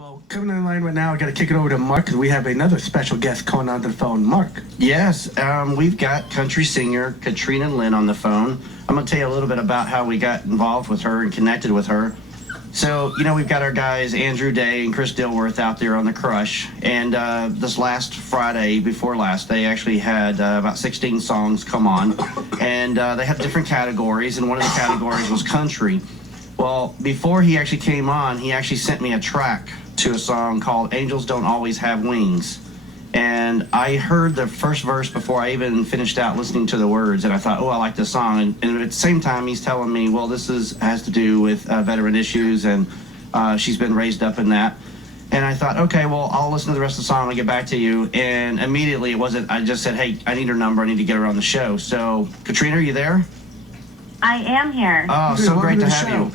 Well, coming in line right now, I got to kick it over to Mark because we have another special guest calling onto the phone. Mark. Yes, we've got country singer Katrina Lynn on the phone. I'm going to tell you a little bit about how we got involved with her and connected with her. So, we've got our guys, Andrew Day and Chris Dilworth, out there on the Crush. And this last Friday, before last, they actually had about 16 songs come on. And they had different categories, and one of the categories was country. Well, before he actually came on, he actually sent me a track to a song called Angels Don't Always Have Wings. And I heard the first verse before I even finished out listening to the words, and I thought, oh, I like this song. And at the same time, he's telling me, well, this has to do with veteran issues, and she's been raised up in that. And I thought, okay, well, I'll listen to the rest of the song and get back to you. And immediately I just said, hey, I need her number. I need to get her on the show. So, Katrina, are you there? I am here. Oh, so great to have you.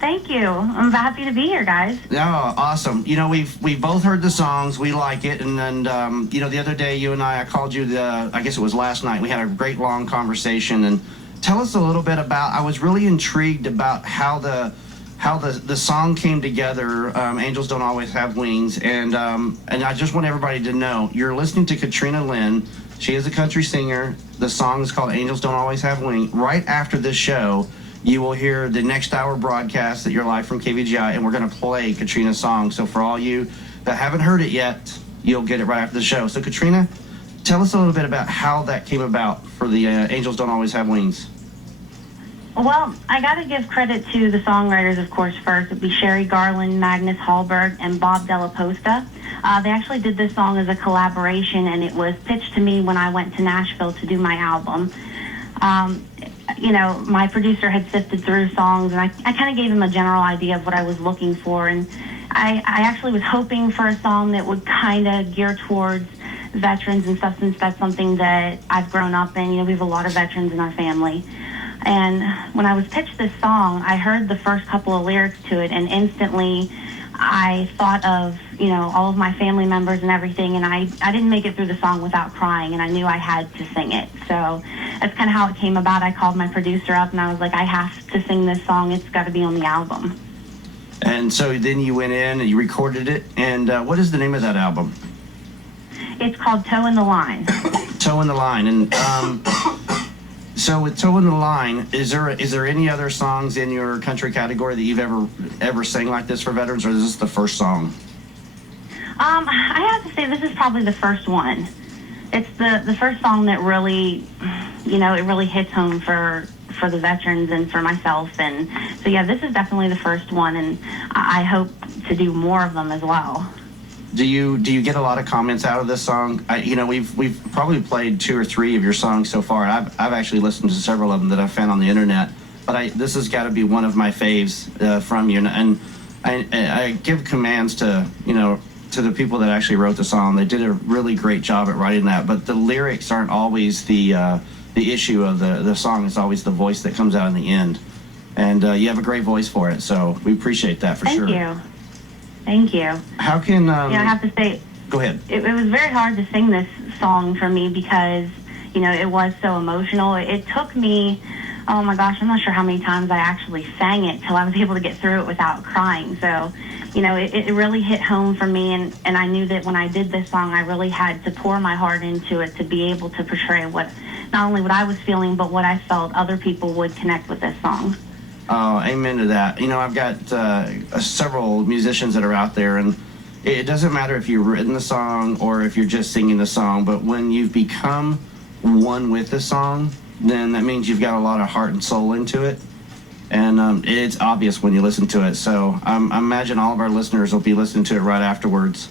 Thank you. I'm happy to be here, guys. Oh, awesome. We've both heard the songs. We like it. And then, the other day, you and I called you, I guess it was last night. We had a great long conversation. And tell us a little bit about, I was really intrigued about how the song came together, Angels Don't Always Have Wings. And I just want everybody to know, you're listening to Katrina Lynn. She is a country singer. The song is called Angels Don't Always Have Wings. Right after this show, you will hear the next hour broadcast that you're live from KVGI, and we're going to play Katrina's song. So for all you that haven't heard it yet, you'll get it right after the show. So Katrina, tell us a little bit about how that came about for the Angels Don't Always Have Wings. Well, I got to give credit to the songwriters, of course, first. It'd be Sherry Garland, Magnus Hallberg, and Bob Della Posta. They actually did this song as a collaboration, and it was pitched to me when I went to Nashville to do my album. My producer had sifted through songs, and I kind of gave him a general idea of what I was looking for. And I actually was hoping for a song that would kind of gear towards veterans and stuff, since that's something that I've grown up in. We have a lot of veterans in our family. And when I was pitched this song, I heard the first couple of lyrics to it, and instantly I thought of, all of my family members and everything, and I didn't make it through the song without crying, and I knew I had to sing it. So that's kind of how it came about. I called my producer up, and I was like, I have to sing this song. It's got to be on the album. And so then you went in and you recorded it, and what is the name of that album? It's called Toe in the Line. Toe in the Line. And so with Toe in the Line, is there any other songs in your country category that you've ever sang like this for veterans, or is this the first song? I have to say this is probably the first one. It's the first song that really, it really hits home for the veterans and for myself. And so, yeah, this is definitely the first one, and I hope to do more of them as well. Do you get a lot of comments out of this song? We've probably played 2 or 3 of your songs so far. I've actually listened to several of them that I've found on the internet, but this has got to be one of my faves from you. And I give commands to to the people that actually wrote the song. They did a really great job at writing that, but the lyrics aren't always the issue of the song. It's always the voice that comes out in the end. And you have a great voice for it, so we appreciate that for sure. Thank you. How can... I have to say... Go ahead. It was very hard to sing this song for me because, it was so emotional. It took me, oh my gosh, I'm not sure how many times I actually sang it till I was able to get through it without crying. So, it really hit home for me, and I knew that when I did this song, I really had to pour my heart into it to be able to portray not only what I was feeling, but what I felt other people would connect with this song. Oh, amen to that. I've got several musicians that are out there, and it doesn't matter if you've written the song or if you're just singing the song, but when you've become one with the song, then that means you've got a lot of heart and soul into it. And it's obvious when you listen to it. So I imagine all of our listeners will be listening to it right afterwards.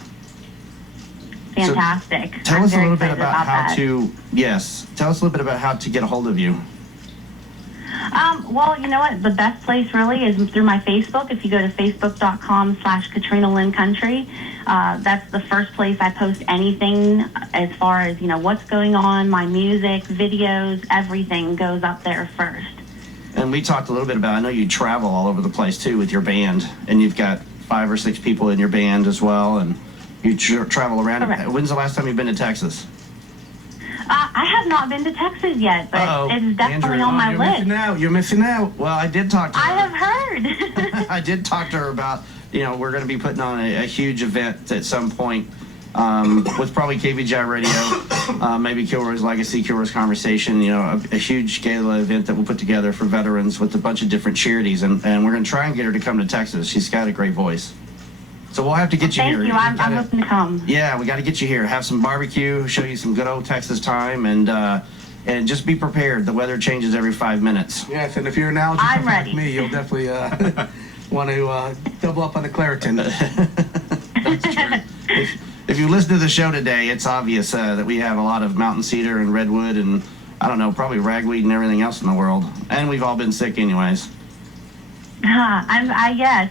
Fantastic. So tell us a little bit about how to get a hold of you. Well, you know what? The best place really is through my Facebook. If you go to facebook.com/Katrina Lynn Country, that's the first place I post anything as far as, what's going on, my music, videos, everything goes up there first. And we talked a little bit about, I know you travel all over the place too with your band, and you've got 5 or 6 people in your band as well, and you travel around. Correct. When's the last time you've been to Texas? I have not been to Texas yet, but it's definitely on my list. You're missing out. Well, I did talk to her. I have heard. I did talk to her about we're going to be putting on a huge event at some point with probably KVGI Radio, maybe Kilroy's Legacy, Kilroy's Conversation, a huge gala event that we'll put together for veterans with a bunch of different charities. And we're going to try and get her to come to Texas. She's got a great voice. So we'll have to get you here. Thank you. I'm looking to come. Yeah, we got to get you here. Have some barbecue, show you some good old Texas time, and just be prepared. The weather changes every 5 minutes. Yes, and if you're an allergy I'm sufferer like ready. me, you'll definitely want to double up on the Claritin. If you listen to the show today, it's obvious that we have a lot of mountain cedar and redwood and, I don't know, probably ragweed and everything else in the world. And we've all been sick anyways. Yes.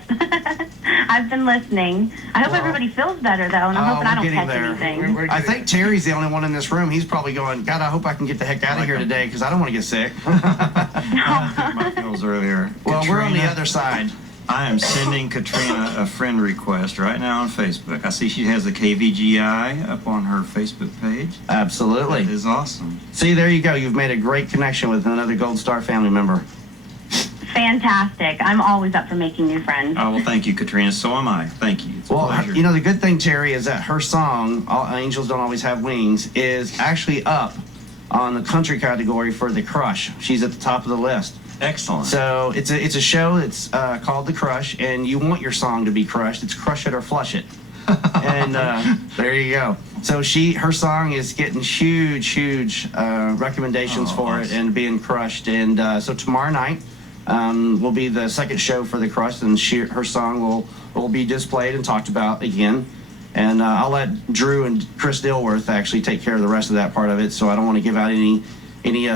I've been listening. I hope everybody feels better, though, and I'm hoping I don't catch anything. I think Terry's the only one in this room. He's probably going, God, I hope I can get the heck out of here today because I don't want to get sick. My pills earlier. Well, we're on the Katrina, other side. I am sending Katrina a friend request right now on Facebook. I see she has a KVGI up on her Facebook page. Absolutely. That is awesome. See, there you go. You've made a great connection with another Gold Star family member. Fantastic. I'm always up for making new friends. Oh, well, thank you, Katrina. So am I. Thank you. It's a pleasure. The good thing, Terry, is that her song, Angels Don't Always Have Wings, is actually up on the country category for The Crush. She's at the top of the list. Excellent. So it's a show that's called The Crush, and you want your song to be crushed. It's Crush It or Flush It. And there you go. So her song is getting huge recommendations for it and being crushed. And so tomorrow night will be the second show for The Crush, and her song will be displayed and talked about again. And I'll let Drew and Chris Dilworth actually take care of the rest of that part of it, so I don't want to give out any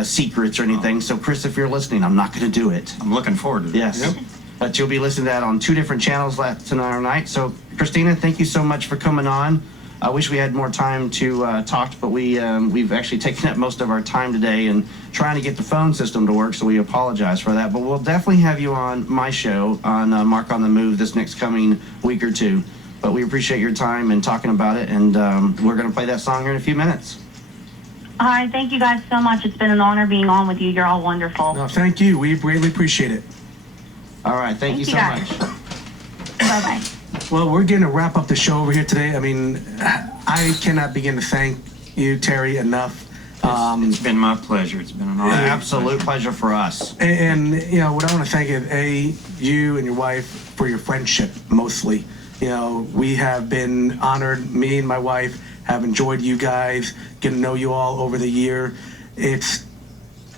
secrets or anything. So, Chris, if you're listening, I'm not going to do it. I'm looking forward to it. Yes. Yep. But you'll be listening to that on 2 different channels tomorrow night. So, Christina, thank you so much for coming on. I wish we had more time to talk, but we've actually taken up most of our time today and trying to get the phone system to work, so we apologize for that. But we'll definitely have you on my show on Mark on the Move this next coming week or 2. But we appreciate your time and talking about it, and we're going to play that song here in a few minutes. All right. Thank you guys so much. It's been an honor being on with you. You're all wonderful. No, thank you. We greatly appreciate it. All right. Thank you so guys. much. Bye-bye. Well, we're going to wrap up the show over here today. I mean, I cannot begin to thank you, Terry, enough. It's been my pleasure. It's been an honor. Absolute pleasure for us. And what I want to thank is, you and your wife for your friendship, mostly. We have been honored, me and my wife have enjoyed you guys, getting to know you all over the year. It's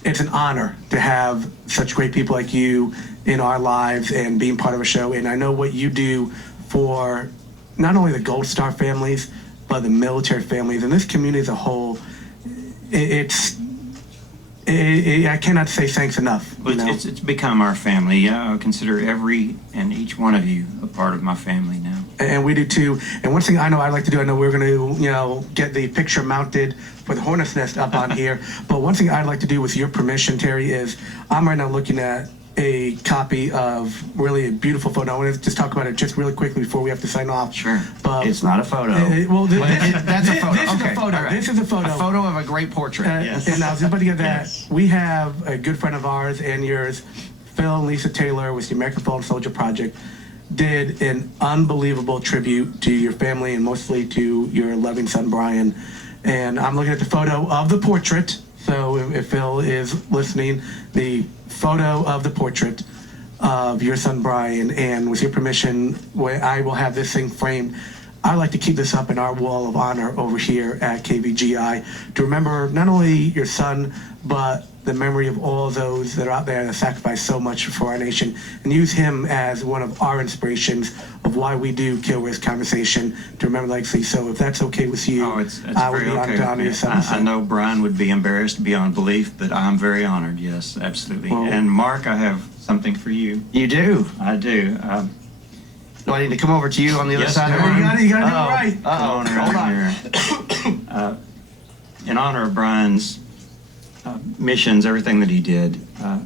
an honor to have such great people like you in our lives and being part of a show. And I know what you do for not only the Gold Star families, but the military families and this community as a whole. I cannot say thanks enough. It's become our family. I consider every and each one of you a part of my family now. And we do too. And one thing I know I'd like to do, I know we're going to, get the picture mounted for the Hornet's Nest up on here. But one thing I'd like to do, with your permission, Terry, is I'm right now looking at a copy of really a beautiful photo. I want to just talk about it just really quickly before we have to sign off. Sure. But it's not a photo. That's a photo. This is a photo. Right. This is a photo. A photo of a great portrait. Yes. And I was just about to get that. Yes. We have a good friend of ours and yours, Phil and Lisa Taylor with the American Fallen Soldier Project, did an unbelievable tribute to your family and mostly to your loving son, Brian. And I'm looking at the photo of the portrait. So if Phil is listening, the photo of the portrait of your son, Brian, and with your permission, I will have this thing framed. I'd like to keep this up in our wall of honor over here at KVGI to remember not only your son, but the memory of all those that are out there that sacrifice so much for our nation, and use him as one of our inspirations of why we do Kilroy's Conversation, to remember the legacy. So if that's okay with you, It's I would very be honored to honor your son. I know Brian would be embarrassed beyond belief, but I'm very honored. Yes, absolutely. Well, and Mark, I have something for you. You do. I do. Do I need to come over to you on the other Yes, side? come on. You gotta do it right. Hold on. In honor of Brian's missions, everything that he did,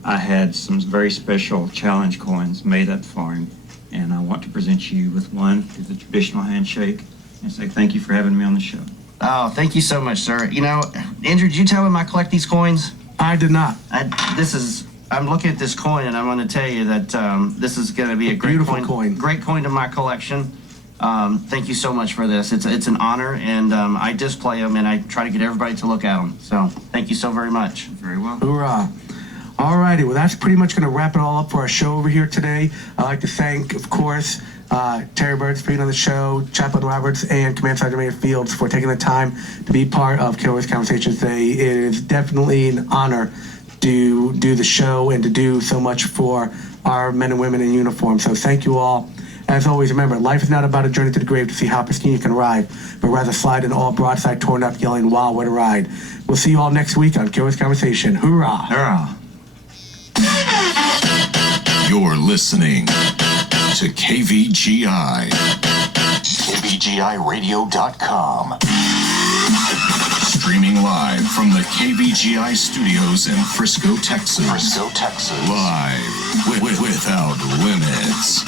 I had some very special challenge coins made up for him, and I want to present you with one through the traditional handshake and say thank you for having me on the show. Oh, thank you so much, sir. Andrew, did you tell him I collect these coins? I did not. This is I'm looking at this coin, and I'm going to tell you that this is going to be a great Beautiful coin. Great coin to my collection. Thank you so much for this. It's an honor, and I display them, and I try to get everybody to look at them. So thank you so very much. Very well. Hoorah. All righty, well, that's pretty much going to wrap it all up for our show over here today. I'd like to thank, of course, Terry Birds for being on the show, Chaplain Roberts, and Command Sergeant Mayor Fields for taking the time to be part of Kilroy's Conversations today. It is definitely an honor to do the show and to do so much for our men and women in uniform. So thank you all. As always, remember, life is not about a journey to the grave to see how pristine you can ride, but rather slide in all broadside torn up, yelling, wow, what a ride. We'll see you all next week on Kilroy's Conversation. Hoorah! Hoorah. You're listening to KVGI. KVGIRadio.com. Streaming live from the KVGI studios in Frisco, Texas. Live without limits.